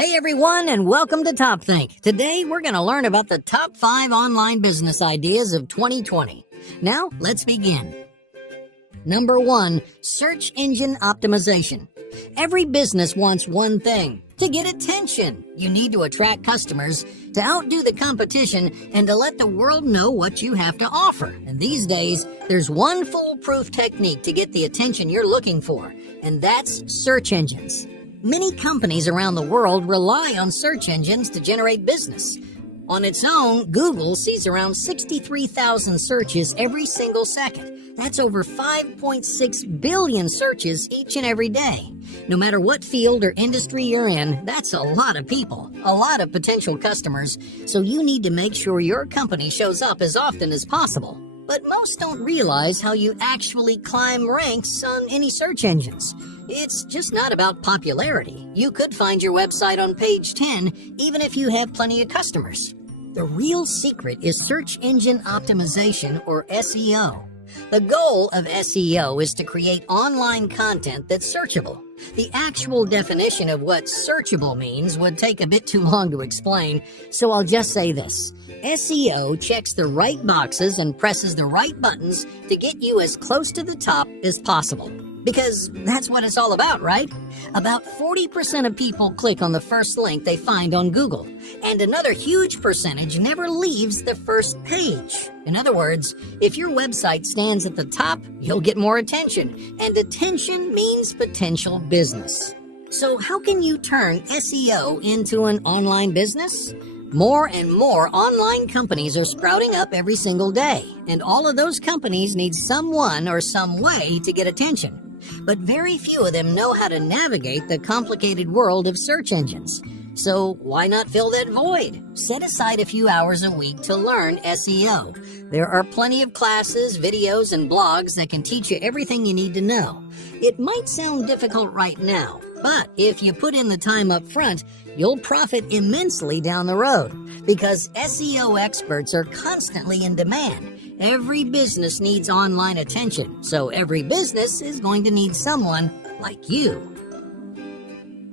Hey everyone, and welcome to TopThink. Today we're going to learn about the top 5 online business ideas of 2020. Now, let's begin. Number 1, search engine optimization. Every business wants one thing: to get attention. You need to attract customers, to outdo the competition, and to let the world know what you have to offer. And these days, there's one foolproof technique to get the attention you're looking for, and that's search engines. Many companies around the world rely on search engines to generate business. On its own, Google sees around 63,000 searches every single second. That's over 5.6 billion searches each and every day. No matter what field or industry you're in, that's a lot of people, a lot of potential customers, so you need to make sure your company shows up as often as possible. But most don't realize how you actually climb ranks on any search engines. It's just not about popularity. You could find your website on page 10 even if you have plenty of customers. The real secret is search engine optimization, or SEO. The goal of SEO is to create online content that's searchable. The actual definition of what searchable means would take a bit too long to explain, so I'll just say this. SEO checks the right boxes and presses the right buttons to get you as close to the top as possible. Because that's what it's all about, right? About 40% of people click on the first link they find on Google, and another huge percentage never leaves the first page. In other words, if your website stands at the top, you'll get more attention, and attention means potential business. So how can you turn SEO into an online business? More and more online companies are sprouting up every single day, and all of those companies need someone or some way to get attention. But very few of them know how to navigate the complicated world of search engines. So why not fill that void? Set aside a few hours a week to learn SEO. There are plenty of classes, videos, and blogs that can teach you everything you need to know. It might sound difficult right now, but if you put in the time up front, you'll profit immensely down the road, because SEO experts are constantly in demand. Every business needs online attention, so every business is going to need someone like you.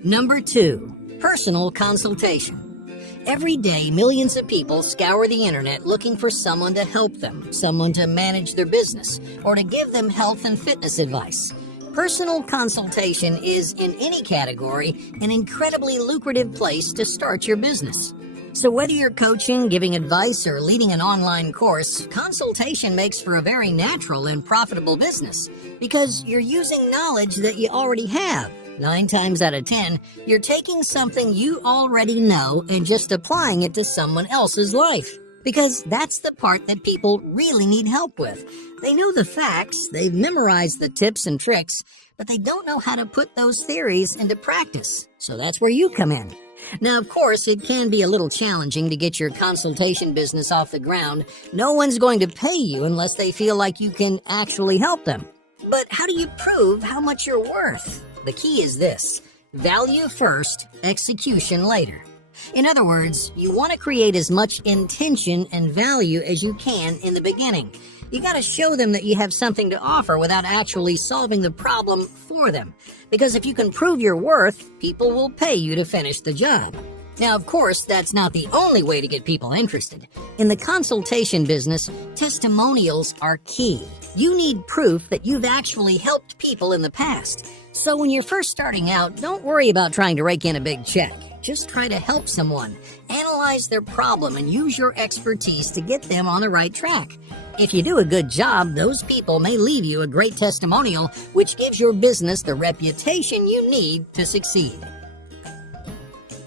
Number 2, personal consultation. Every day, millions of people scour the internet looking for someone to help them, someone to manage their business, or to give them health and fitness advice. Personal consultation is, in any category, an incredibly lucrative place to start your business. So whether you're coaching, giving advice, or leading an online course, consultation makes for a very natural and profitable business, because you're using knowledge that you already have. 9 times out of 10, you're taking something you already know and just applying it to someone else's life. Because that's the part that people really need help with. They know the facts, they've memorized the tips and tricks, but they don't know how to put those theories into practice. So that's where you come in. Now, of course, it can be a little challenging to get your consultation business off the ground. No one's going to pay you unless they feel like you can actually help them. But how do you prove how much you're worth? The key is this: value first, execution later. In other words, you want to create as much intention and value as you can in the beginning. You got to show them that you have something to offer without actually solving the problem for them. Because if you can prove your worth, people will pay you to finish the job. Now, of course, that's not the only way to get people interested. In the consultation business, testimonials are key. You need proof that you've actually helped people in the past. So when you're first starting out, don't worry about trying to rake in a big check. Just try to help someone, analyze their problem, and use your expertise to get them on the right track. If you do a good job, those people may leave you a great testimonial, which gives your business the reputation you need to succeed.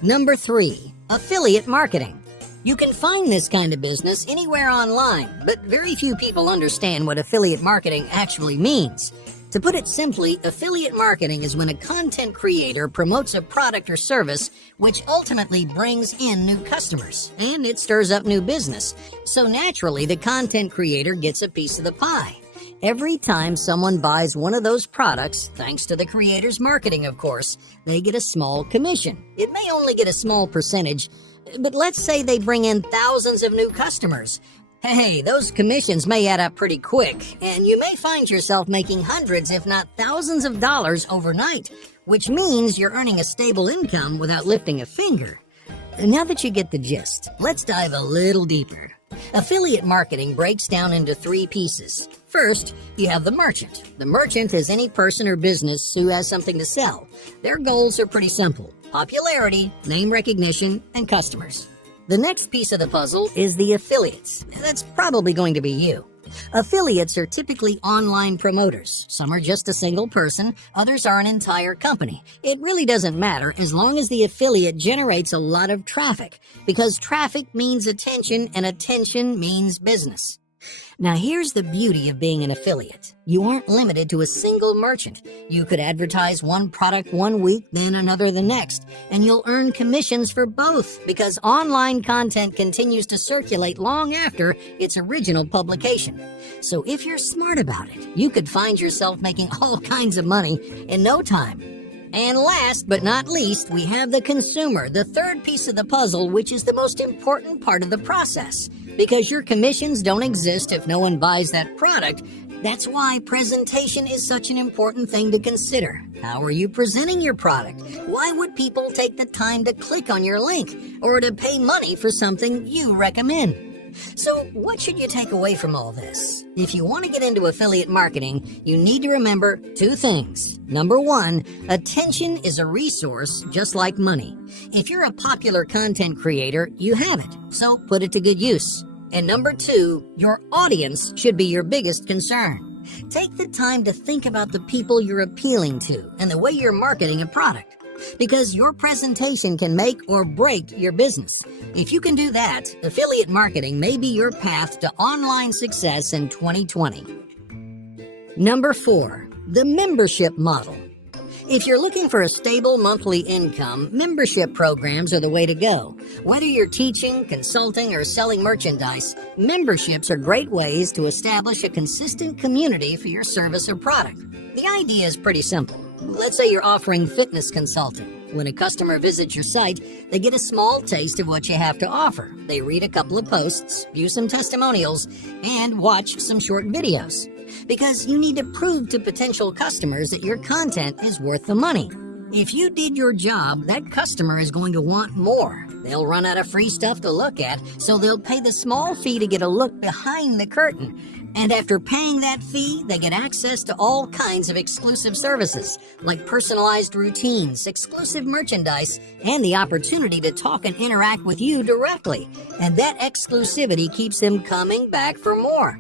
Number 3, affiliate marketing. You can find this kind of business anywhere online, but very few people understand what affiliate marketing actually means. To put it simply, affiliate marketing is when a content creator promotes a product or service which ultimately brings in new customers, and it stirs up new business. So naturally, the content creator gets a piece of the pie. Every time someone buys one of those products, thanks to the creator's marketing, of course, they get a small commission. It may only get a small percentage, but let's say they bring in thousands of new customers. Hey, those commissions may add up pretty quick, and you may find yourself making hundreds if not thousands of dollars overnight, which means you're earning a stable income without lifting a finger. Now that you get the gist, let's dive a little deeper. Affiliate marketing breaks down into three pieces. First, you have the merchant. The merchant is any person or business who has something to sell. Their goals are pretty simple: popularity, name recognition, and customers. The next piece of the puzzle is the affiliates. That's probably going to be you. Affiliates are typically online promoters. Some are just a single person, others are an entire company. It really doesn't matter as long as the affiliate generates a lot of traffic, because traffic means attention and attention means business. Now here's the beauty of being an affiliate. You aren't limited to a single merchant. You could advertise one product one week, then another the next, and you'll earn commissions for both because online content continues to circulate long after its original publication. So if you're smart about it, you could find yourself making all kinds of money in no time. And last but not least, we have the consumer, the third piece of the puzzle, which is the most important part of the process. Because your commissions don't exist if no one buys that product, that's why presentation is such an important thing to consider. How are you presenting your product? Why would people take the time to click on your link or to pay money for something you recommend? So what should you take away from all this? If you want to get into affiliate marketing, you need to remember two things. Number one, attention is a resource just like money. If you're a popular content creator, you have it, so put it to good use. And number two, your audience should be your biggest concern. Take the time to think about the people you're appealing to and the way you're marketing a product, because your presentation can make or break your business. If you can do that, affiliate marketing may be your path to online success in 2020. Number 4, the membership model. If you're looking for a stable monthly income, membership programs are the way to go. Whether you're teaching, consulting, or selling merchandise, memberships are great ways to establish a consistent community for your service or product. The idea is pretty simple. Let's say you're offering fitness consulting. When a customer visits your site, they get a small taste of what you have to offer. They read a couple of posts, view some testimonials, and watch some short videos. Because you need to prove to potential customers that your content is worth the money. If you did your job, that customer is going to want more. They'll run out of free stuff to look at, so they'll pay the small fee to get a look behind the curtain. And after paying that fee, they get access to all kinds of exclusive services, like personalized routines, exclusive merchandise, and the opportunity to talk and interact with you directly. And that exclusivity keeps them coming back for more.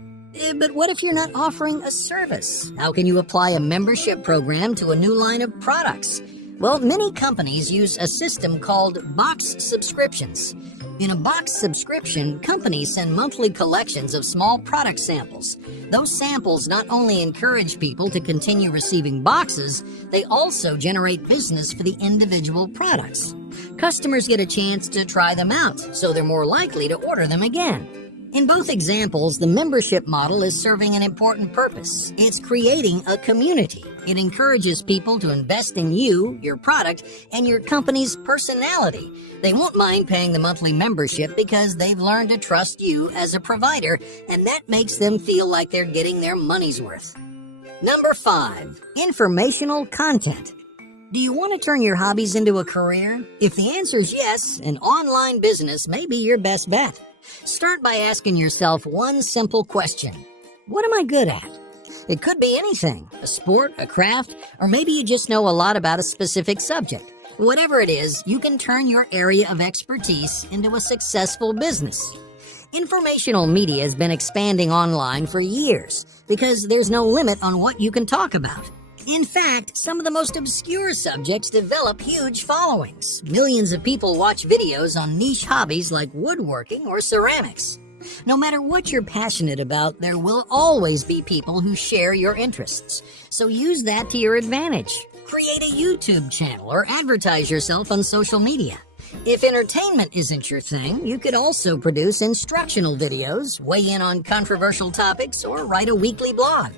But what if you're not offering a service? How can you apply a membership program to a new line of products? Well, many companies use a system called box subscriptions. In a box subscription, companies send monthly collections of small product samples. Those samples not only encourage people to continue receiving boxes, they also generate business for the individual products. Customers get a chance to try them out, so they're more likely to order them again. In both examples, the membership model is serving an important purpose. It's creating a community. It encourages people to invest in you, your product, and your company's personality. They won't mind paying the monthly membership because they've learned to trust you as a provider, and that makes them feel like they're getting their money's worth. Number 5, informational content. Do you want to turn your hobbies into a career? If the answer is yes, an online business may be your best bet. Start by asking yourself one simple question. What am I good at? It could be anything, a sport, a craft, or maybe you just know a lot about a specific subject. Whatever it is, you can turn your area of expertise into a successful business. Informational media has been expanding online for years because there's no limit on what you can talk about. In fact, some of the most obscure subjects develop huge followings. Millions of people watch videos on niche hobbies like woodworking or ceramics. No matter what you're passionate about, there will always be people who share your interests. So use that to your advantage. Create a YouTube channel or advertise yourself on social media. If entertainment isn't your thing, you could also produce instructional videos, weigh in on controversial topics, or write a weekly blog.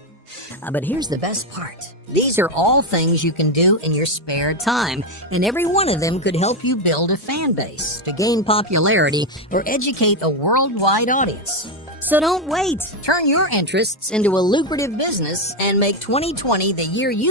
But here's the best part. These are all things you can do in your spare time, and every one of them could help you build a fan base, to gain popularity, or educate a worldwide audience. So don't wait. Turn your interests into a lucrative business and make 2020 the year you